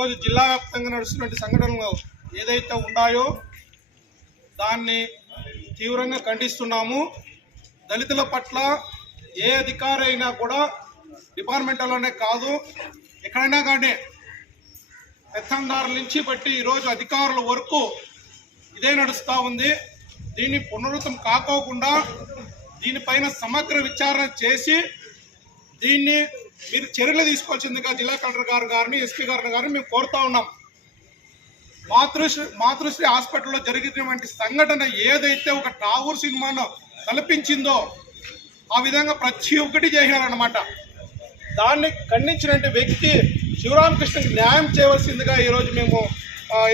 ఈరోజు జిల్లా వ్యాప్తంగా నడుస్తున్నటువంటి సంఘటనలు ఏదైతే ఉన్నాయో దాన్ని తీవ్రంగా ఖండిస్తున్నాము. దళితుల పట్ల ఏ అధికారి అయినా కూడా డిపార్ట్మెంట్లోనే కాదు ఎక్కడైనా కానీ పెత్తందారుల నుంచి బట్టి ఈరోజు అధికారుల వరకు ఇదే నడుస్తూ ఉంది. దీన్ని పునరుద్ధం కాకోకుండా దీనిపైన సమగ్ర విచారణ చేసి దీన్ని మీరు చర్యలు తీసుకోవాల్సిందిగా జిల్లా కలెక్టర్ గారిని ఎస్పీ గారిని మేము కోరుతా ఉన్నాం. మాతృశ్రీ హాస్పిటల్లో జరిగినటువంటి సంఘటన ఏదైతే ఒక టాగూర్ సినిమాను కల్పించిందో ఆ విధంగా ప్రతి ఒక్కటి చేసినారన్నమాట. దాన్ని ఖండించినటువంటి వ్యక్తి శివరామకృష్ణకి న్యాయం చేయవలసిందిగా ఈరోజు మేము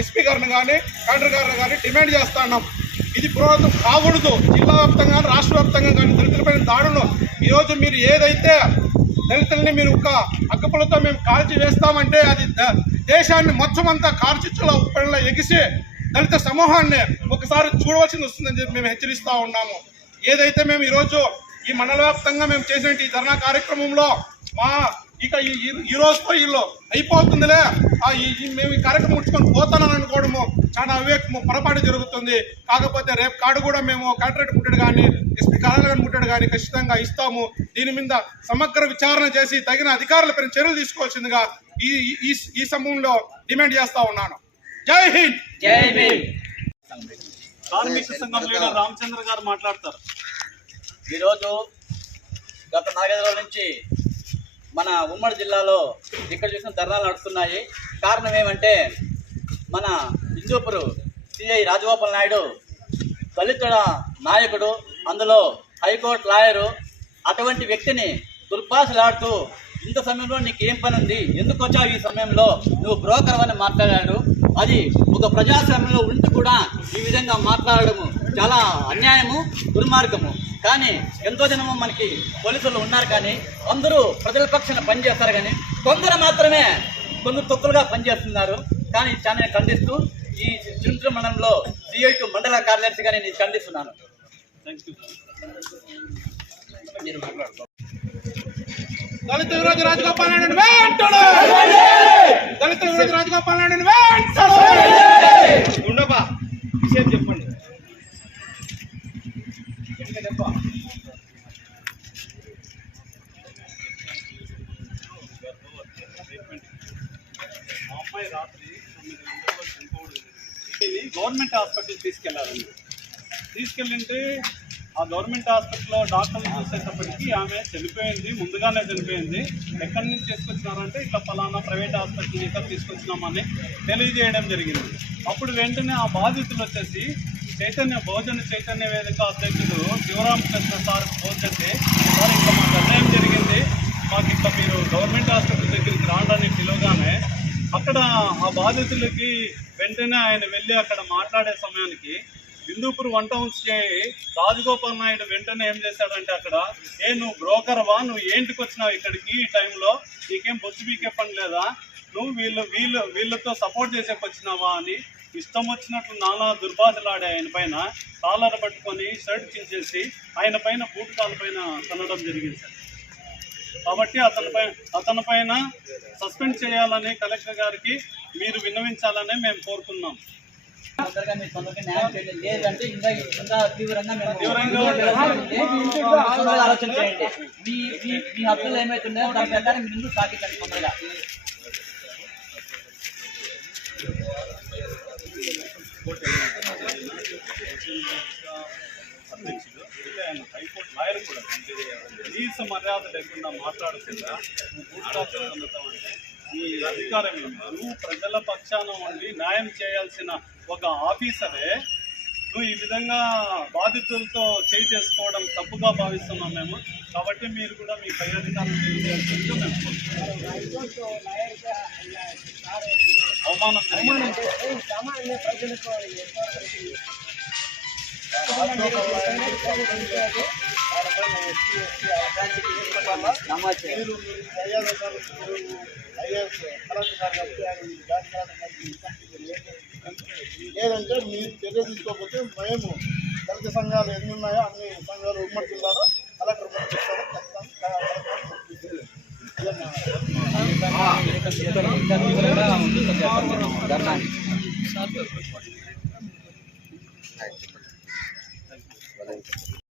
ఎస్పీ గారిని కానీ కలెక్టర్ గారిని కానీ డిమాండ్ చేస్తా ఉన్నాం. ఇది పునరుద్ధం కాకూడదు. జిల్లా వ్యాప్తంగా రాష్ట్ర వ్యాప్తంగా కానీ దళితులపైన దాడులు ఈరోజు మీరు ఏదైతే దళితుల్ని మీరు ఒక అక్కపులతో మేము కాల్చి వేస్తామంటే అది దేశాన్ని మొత్తం అంతా కార్చిచ్చుల ఉప్పెనలా ఎగిసి దళిత సమూహాన్ని ఒకసారి చూడవలసింది వస్తుందని చెప్పి మేము హెచ్చరిస్తూ ఉన్నాము. ఏదైతే మేము ఈరోజు ఈ మండల వ్యాప్తంగా మేము చేసిన ఈ ధర్నా కార్యక్రమంలో మా ఇక ఈ రోజుతో వీళ్ళు అయిపోతుందిలే మేము ఈ కార్యక్రమం ఉంచుకొని పోతానని అనుకోవడము చాలా అవివేకము పొరపాటు జరుగుతుంది. కాకపోతే రేపు కాడు కూడా మేము కలెక్టరేట్ ముట్టడి కానీ ఎస్పీ కార్యాలయం ముట్టడి కానీ ఖచ్చితంగా ఇస్తాము. దీని మీద సమగ్ర విచారణ చేసి తగిన అధికారులపైన చర్యలు తీసుకోవాల్సిందిగా ఈ సమయంలో డిమాండ్ చేస్తా ఉన్నాను. జై హింద్. జై భీమ్. కార్మిక సంఘం లీడర్ రామచంద్ర గారు మాట్లాడతారు. ఈరోజు గత 4 రోజుల నుంచి మన ఉమ్మడి జిల్లాలో ఇక్కడ చూసిన ధర్నాలు నడుస్తున్నాయి. కారణం ఏమంటే మన హిందూపురు సిఐ రాజగోపాల్ నాయుడు దళితుల నాయకుడు, అందులో హైకోర్టు లాయరు, అటువంటి వ్యక్తిని దుర్భాషలాడుతూ ఇంత సమయంలో నీకు ఏం పని ఉంది, ఎందుకు వచ్చావు ఈ సమయంలో, నువ్వు బ్రోకర్ అని మాట్లాడాడు. అది ఒక ప్రజాస్వామ్యంలో ఉంటూ కూడా ఈ విధంగా మాట్లాడడము చాలా అన్యాయము, దుర్మార్గము. కానీ ఎంతో జనము మనకి పోలీసులు ఉన్నారు, కానీ అందరూ ప్రజల పక్షాన పనిచేస్తారు, కానీ కొందరు మాత్రమే కొందరు తొక్కులుగా పనిచేస్తున్నారు. కానీ చాలా ఖండిస్తూ ఈ చింతూరు మండలంలో CI2 మండల కార్యదర్శిగా నేను ఖండిస్తున్నాను. దళిత విరోధి రాజగోపాల్ నాయుడు వెంటనే, దళిత విరోధి రాజగోపాల్ నాయుడు వెంటనే ఉండబా విషయం చెప్పండి. అమ్మాయి రాత్రి 9 గంటలకు చనిపోవడం. గవర్నమెంట్ హాస్పిటల్ తీసుకెళ్ళింటే ఆ గవర్నమెంట్ హాస్పిటల్లో డాక్టర్లు చూసేటప్పటికి ఆమె చనిపోయింది, ముందుగానే చనిపోయింది. ఎక్కడి నుంచి తీసుకొచ్చినారంటే ఇట్లా ఫలానా ప్రైవేట్ హాస్పిటల్ ఇక్కడ తీసుకొచ్చినామని తెలియజేయడం జరిగింది. అప్పుడు వెంటనే ఆ బాధితులు వచ్చేసి బహుజన చైతన్య వేదిక అధ్యక్షుడు శివరామకృష్ణ సార్ ఫోన్ చేసి, సార్ ఇంకా మాకు అన్యాయం జరిగింది, మాకు ఇంకా మీరు గవర్నమెంట్ హాస్పిటల్ దగ్గరికి రావడానికి పిలువగానే అక్కడ ఆ బాధితులకి వెంటనే ఆయన వెళ్ళి అక్కడ మాట్లాడే సమయానికి హిందూపూర్ 1 టౌన్ సిఐ రాజగోపాల్ నాయుడు వెంటనే ఏం చేశాడంటే అక్కడ, నువ్వు బ్రోకర్వా, నువ్వు ఏంటికి వచ్చినావు ఇక్కడికి ఈ టైంలో, నీకేం బొచ్చు బీకే పని లేదా, నువ్వు వీళ్ళతో సపోర్ట్ చేసేకి వచ్చినావా అని ఇష్టం వచ్చినట్లు నానా దుర్భాషలాడే ఆయన పైన కాలర్ పట్టుకొని షర్ట్ తీసేసి ఆయన పైన బూటకాల పైన తనడం జరిగింది సార్. కాబట్టి అతని పైన సస్పెండ్ చేయాలని కలెక్టర్ గారికి మీరు విన్నవించాలని మేము కోరుతున్నాం. లేదంటే ఇంకా తీవ్రంగా ఆలోచన చేయండి. మీ హక్కులు ఏమైతున్నాయో దాని ప్రకారం మీరు ముందు సాగించండి. తొందరగా అధ్యక్షుడు ఆయన హైకోర్టు లాయర్ కూడా కనీస మర్యాద లేకుండా మాట్లాడుతుందా అంటే ఈ అధికారం నువ్వు ప్రజల పక్షాన ఉండి న్యాయం చేయాల్సిన ఒక ఆఫీసరే నువ్వు ఈ విధంగా బాధితులతో చేయి చేసుకోవడం తప్పుగా భావిస్తున్నాం మేము. కాబట్టి మీరు కూడా మీ పై అధికారులు తెలియజేయాల్సిందిగా మేము అవమానం లేదంటే మీరు చర్య తీసుకోకపోతే మేము దళిత సంఘాలు ఎన్ని ఉన్నాయో అన్ని సంఘాలు ఉమ్మడి జిల్లాలో కలెక్టర్ పంపిస్తారో ధర్నాన్ని